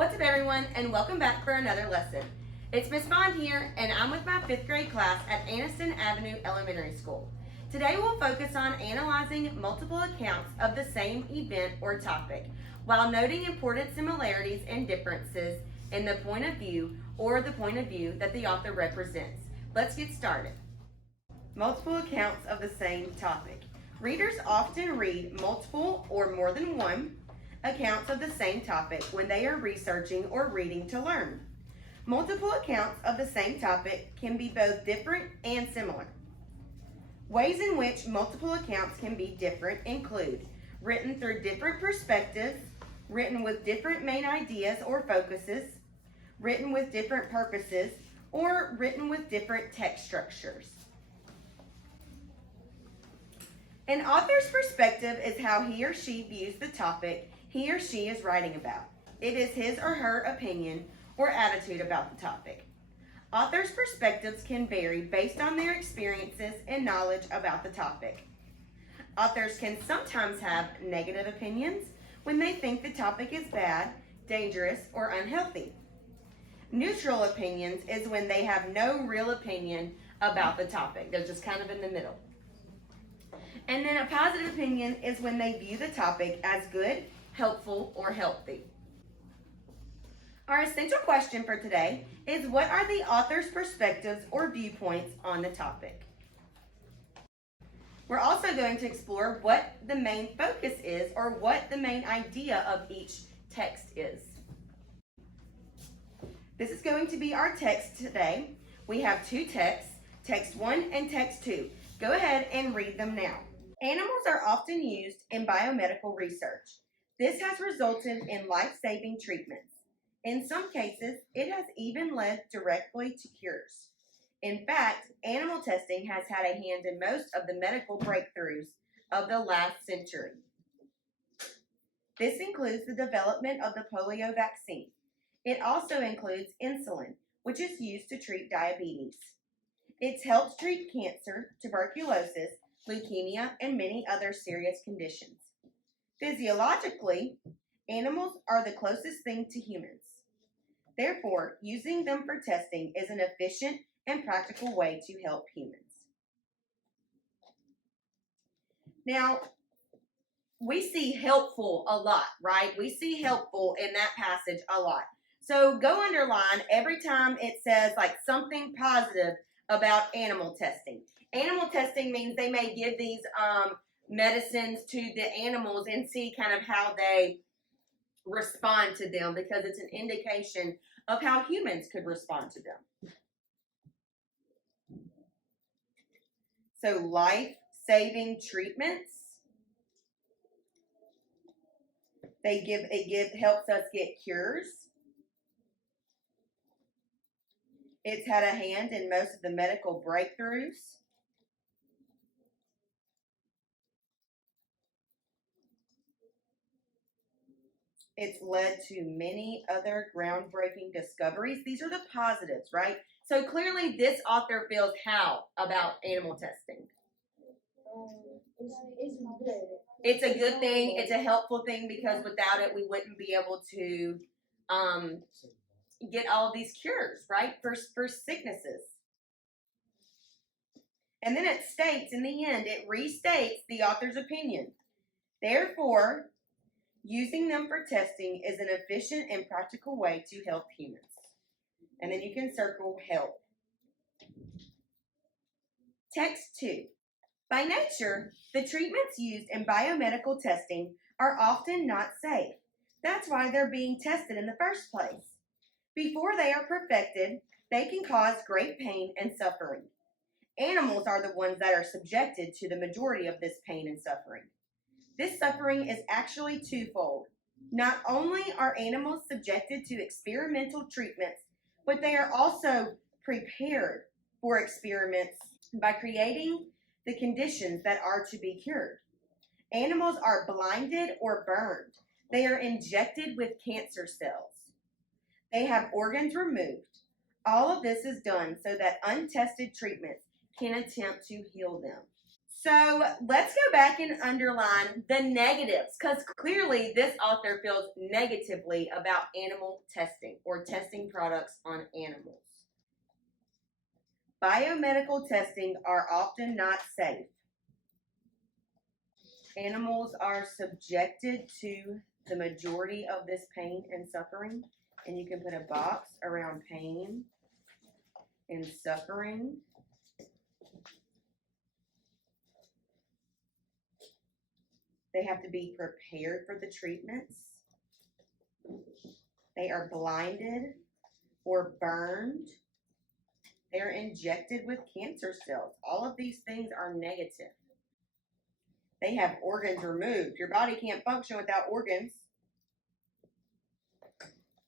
What's up everyone, and welcome back for another lesson. It's Miss Bond here, and I'm with my 5th grade class at Anniston Avenue Elementary School. Today we'll focus on analyzing multiple accounts of the same event or topic, while noting important similarities and differences in the point of view or the point of view that the author represents. Let's get started. Multiple accounts of the same topic. Readers often read multiple or more than one accounts of the same topic when they are researching or reading to learn. Multiple accounts of the same topic can be both different and similar. Ways in which multiple accounts can be different include written through different perspectives, written with different main ideas or focuses, written with different purposes, or written with different text structures. An author's perspective is how he or she views the topic he or she is writing about. It is his or her opinion or attitude about the topic. Authors' perspectives can vary based on their experiences and knowledge about the topic. Authors can sometimes have negative opinions when they think the topic is bad, dangerous, or unhealthy. Neutral opinions is when they have no real opinion about the topic. They're just kind of in the middle. And then a positive opinion is when they view the topic as good, helpful, or healthy. Our essential question for today is, what are the author's perspectives or viewpoints on the topic? We're also going to explore what the main focus is, or what the main idea of each text is. This is going to be our text today. We have two texts, text 1 and text 2. Go ahead and read them now. Animals are often used in biomedical research. This has resulted in life-saving treatments. In some cases, it has even led directly to cures. In fact, animal testing has had a hand in most of the medical breakthroughs of the last century. This includes the development of the polio vaccine. It also includes insulin, which is used to treat diabetes. It's helped treat cancer, tuberculosis, leukemia, and many other serious conditions. Physiologically, animals are the closest thing to humans. Therefore, using them for testing is an efficient and practical way to help humans. Now, we see helpful a lot, right? We see helpful in that passage a lot. So go underline every time it says like something positive about animal testing. Animal testing means they may give these medicines to the animals and see kind of how they respond to them, because it's an indication of how humans could respond to them. So life-saving treatments. It helps us get cures. It's had a hand in most of the medical breakthroughs. It's led to many other groundbreaking discoveries. These are the positives, right? So clearly this author feels how about animal testing? It's good. It's a good thing. It's a helpful thing, because without it we wouldn't be able to get all of these cures, right, for sicknesses. And then it states in the end, it restates the author's opinion. Therefore, using them for testing is an efficient and practical way to help humans. And then you can circle help. Text 2. By nature, the treatments used in biomedical testing are often not safe. That's why they're being tested in the first place. Before they are perfected, they can cause great pain and suffering. Animals are the ones that are subjected to the majority of this pain and suffering. This suffering is actually twofold. Not only are animals subjected to experimental treatments, but they are also prepared for experiments by creating the conditions that are to be cured. Animals are blinded or burned. They are injected with cancer cells. They have organs removed. All of this is done so that untested treatments can attempt to heal them. So let's go back and underline the negatives, because clearly this author feels negatively about animal testing or testing products on animals. Biomedical testing are often not safe. Animals are subjected to the majority of this pain and suffering, and you can put a box around pain and suffering. They have to be prepared for the treatments. They are blinded or burned. They are injected with cancer cells. All of these things are negative. They have organs removed. Your body can't function without organs.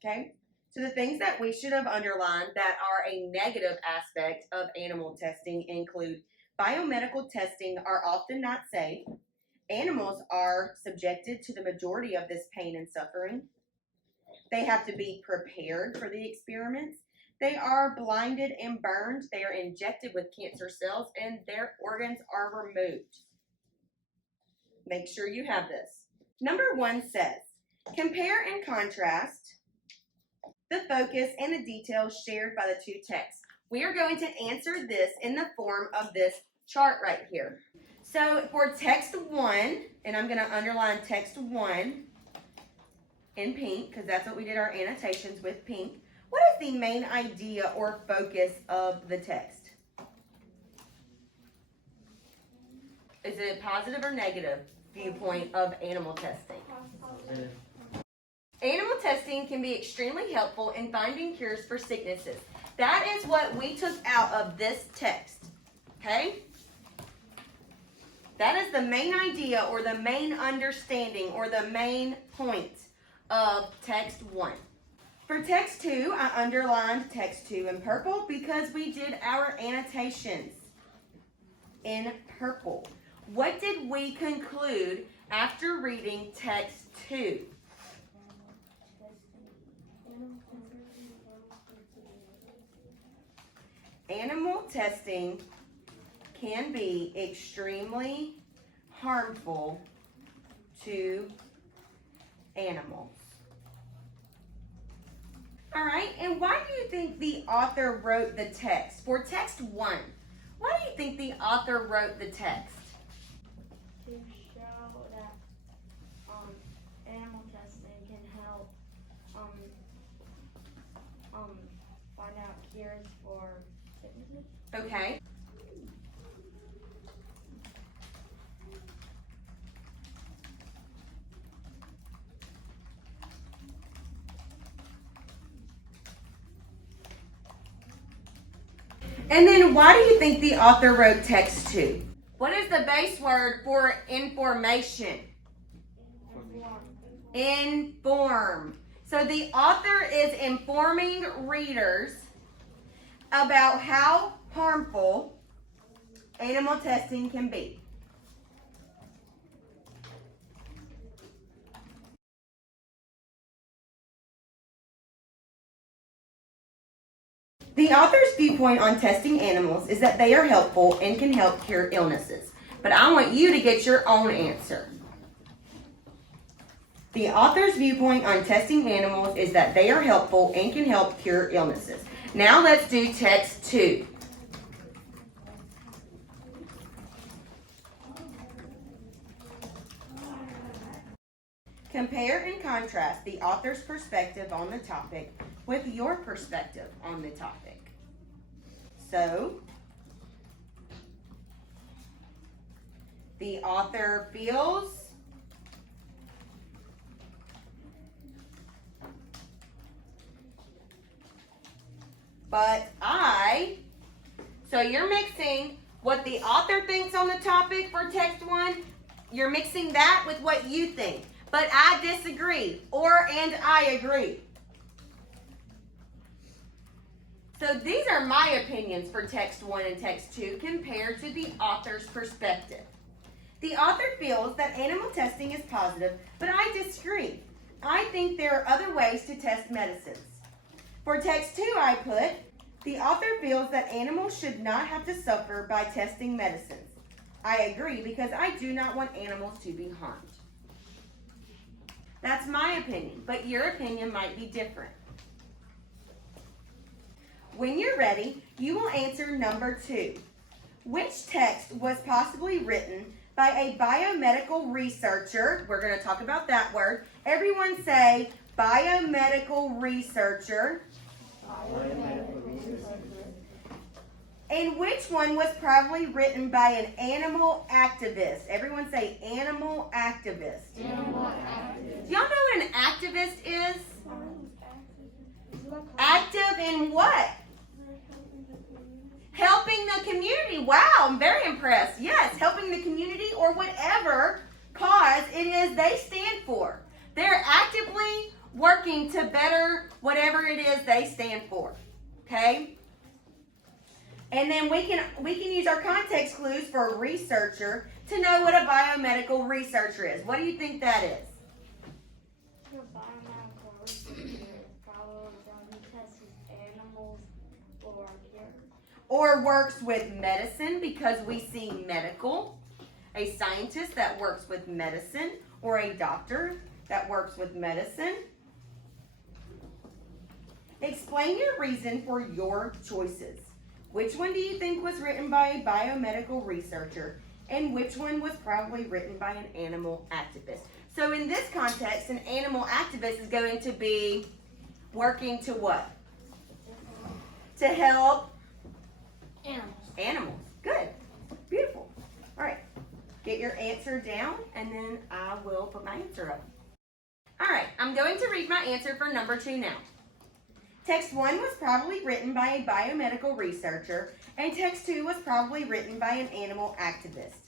Okay? So the things that we should have underlined that are a negative aspect of animal testing include biomedical testing are often not safe. Animals are subjected to the majority of this pain and suffering. They have to be prepared for the experiments. They are blinded and burned. They are injected with cancer cells, and their organs are removed. Make sure you have this. Number 1 says, compare and contrast the focus and the details shared by the two texts. We are going to answer this in the form of this chart right here. So for text 1, and I'm going to underline text 1 in pink because that's what we did our annotations with pink. What is the main idea or focus of the text? Is it a positive or negative viewpoint of animal testing? Positive. Animal testing can be extremely helpful in finding cures for sicknesses. That is what we took out of this text. Okay? That is the main idea or the main understanding or the main point of text 1. For text 2, I underlined text 2 in purple because we did our annotations in purple. What did we conclude after reading text 2? Animal testing can be extremely harmful to animals. All right, and why do you think the author wrote the text? For text 1, why do you think the author wrote the text? To show that animal testing can help find out cures for sicknesses. Okay. And then why do you think the author wrote text 2? What is the base word for information? Inform. So the author is informing readers about how harmful animal testing can be. The author's viewpoint on testing animals is that they are helpful and can help cure illnesses. But I want you to get your own answer. The author's viewpoint on testing animals is that they are helpful and can help cure illnesses. Now let's do text 2. Compare and contrast the author's perspective on the topic with your perspective on the topic. So, the author feels but so you're mixing what the author thinks on the topic for text 1, you're mixing that with what you think. But I disagree, and I agree. So these are my opinions for text 1 and text 2 compared to the author's perspective. The author feels that animal testing is positive, but I disagree. I think there are other ways to test medicines. For text 2, I put, the author feels that animals should not have to suffer by testing medicines. I agree, because I do not want animals to be harmed. That's my opinion, but your opinion might be different. When you're ready, you will answer number 2. Which text was possibly written by a biomedical researcher? We're going to talk about that word. Everyone say biomedical researcher. And which one was probably written by an animal activist? Everyone say animal activist. Animal activist. Do y'all know what an activist is? Active in what? Helping the community. Wow, I'm very impressed. Yes, helping the community or whatever cause it is they stand for. They're actively working to better whatever it is they stand for. Okay? And then we can use our context clues for researcher to know what a biomedical researcher is. What do you think that is? The biomedical researcher follows who tests animals for cures. Or works with medicine, because we see medical. A scientist that works with medicine, or a doctor that works with medicine. Explain your reason for your choices. Which one do you think was written by a biomedical researcher, and which one was probably written by an animal activist? So in this context, an animal activist is going to be working to what? To help animals. Good. Beautiful. All right. Get your answer down, and then I will put my answer up. All right. I'm going to read my answer for number 2 now. Text 1 was probably written by a biomedical researcher, and text 2 was probably written by an animal activist.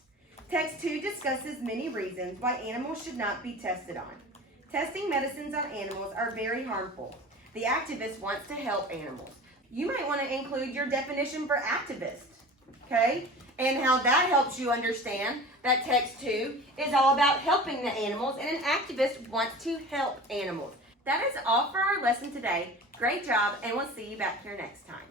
Text 2 discusses many reasons why animals should not be tested on. Testing medicines on animals are very harmful. The activist wants to help animals. You might want to include your definition for activist, okay? And how that helps you understand that text 2 is all about helping the animals, and an activist wants to help animals. That is all for our lesson today. Great job, and we'll see you back here next time.